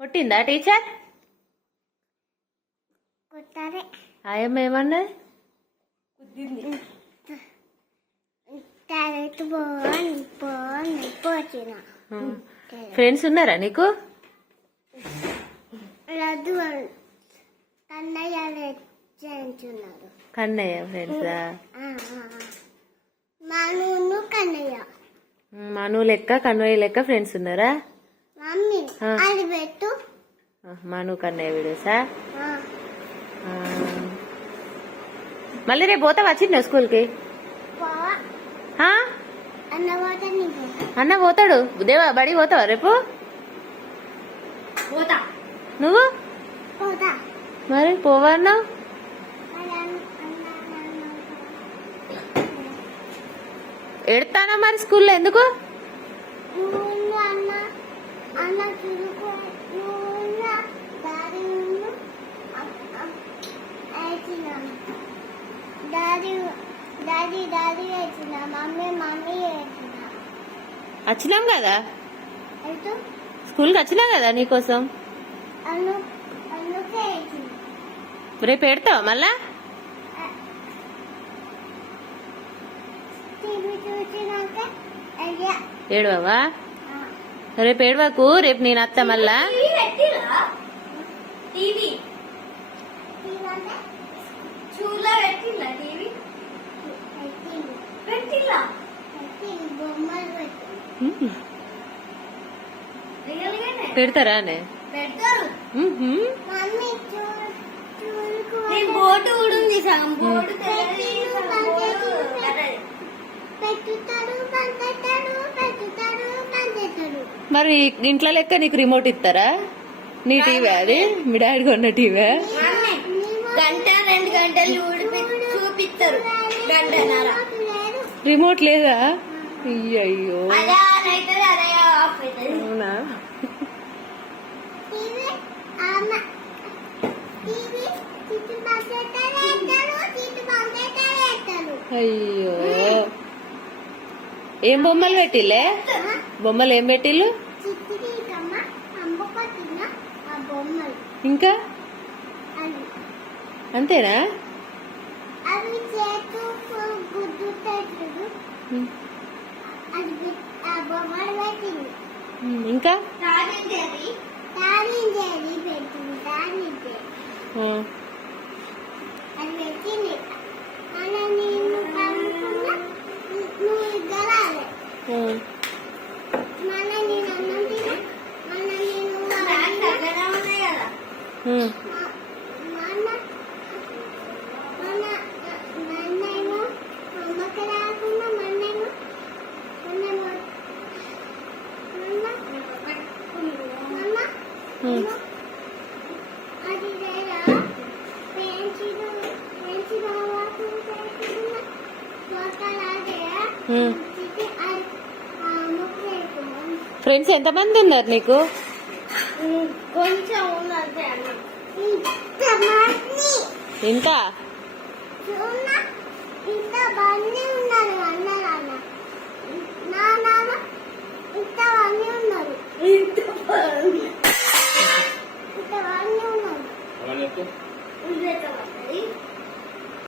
కొట్టిందా టీచర్? ఆయమ్మ ఏమన్నది? ఫ్రెండ్స్ ఉన్నారా నీకు? కన్నయ్య ఫ్రెండ్సా? మను లెక్క కన్నయ్య లెక్క ఫ్రెండ్స్ ఉన్నారా? మను కన్నయ్య వీడియోసా? మళ్ళీ రేపు పోతావా చిన్న స్కూల్కి? అన్న పోతాడు. దేవా బడికి పోతావా రేపు? నువ్వు మరి పోవన్నా? ఎడతానా మరి స్కూల్లో ఎందుకు? వచ్చినాం కదా, స్కూల్కి వచ్చినా కదా నీకోసం. రేపు పెడతావా మళ్ళా? ఏడవా? రేపు ఏడవకు, రేపు నేను అత్త మళ్ళా. పెడతారా? మరి ఇంట్లో లెక్క నీకు రిమోట్ ఇస్తారా? నీ టీవీ అది? మీ డాడీ కొన్న టీవీ? గంట 2 గంటలు చూపిస్తారు. రిమోట్ లేదా? అయ్యో అవునా? అయ్యో ఏం బొమ్మలు పెట్టిలే? బొమ్మలు ఏం పెట్టిల్లు? ఇంకా అంతేనా? ఇంకా ఫ్రెండ్స్ ఎంతమంది ఉన్నారు నీకు? కొంచెం ఎంత?